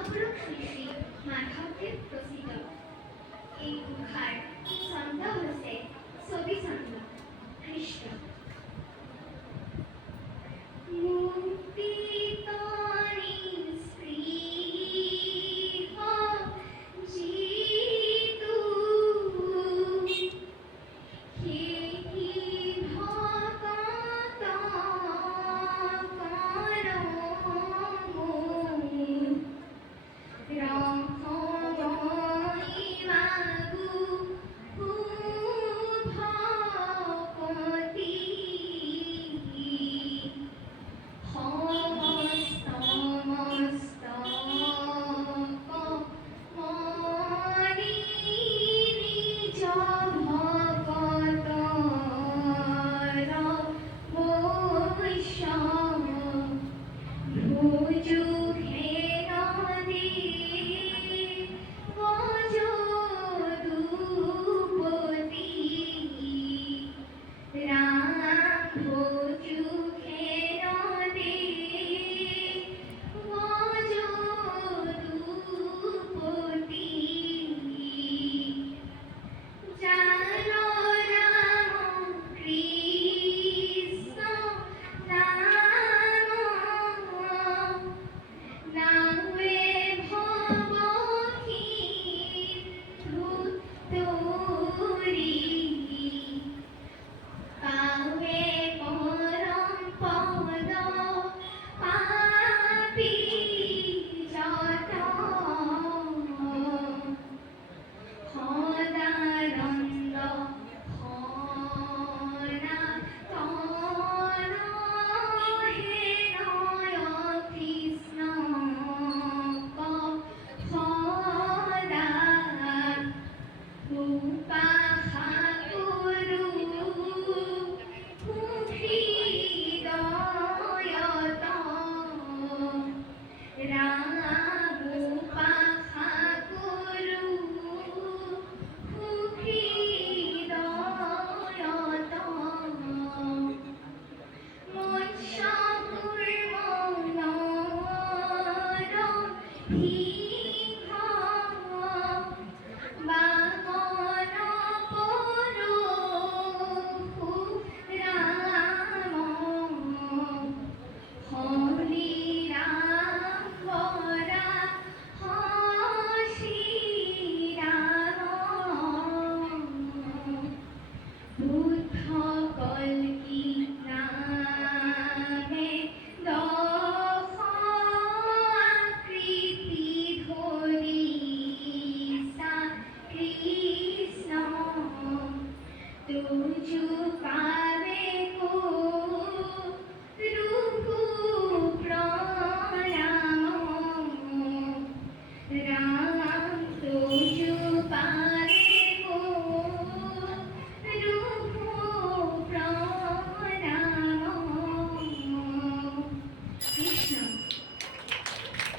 মহাপুৰুষ শ্ৰী শ্ৰী মাধৱদেৱ প্ৰচিত এই ঘোষাৰ ছন্দ হৈছে ছবি ছন্দ কৃষ্ণ। মুক্তি তৰি স্পৃহ যিতু সেহি ভকত কৰমু ৰসময়ী মাগু শুভপতি সমস্ত মস্তক মণি নিজ ভকতৰ বৈষ্ণৱ ভুজু হেৰদে গজদুপতি ৰাম ভুজু হেৰদে গজদুপতি যাৰ ৰাম কৃষ্ণ নাম নাৱে ভৱখিন পাৱে পৰম পদ পাপী যত সদানন্দ সনাতন হেনয় কৃষ্ণক সদা উপাসা কৰো হৃদয়ত ৰাম উপাসা কৰো হৃদয়ত মৎস্য কুৰ্ম নৰ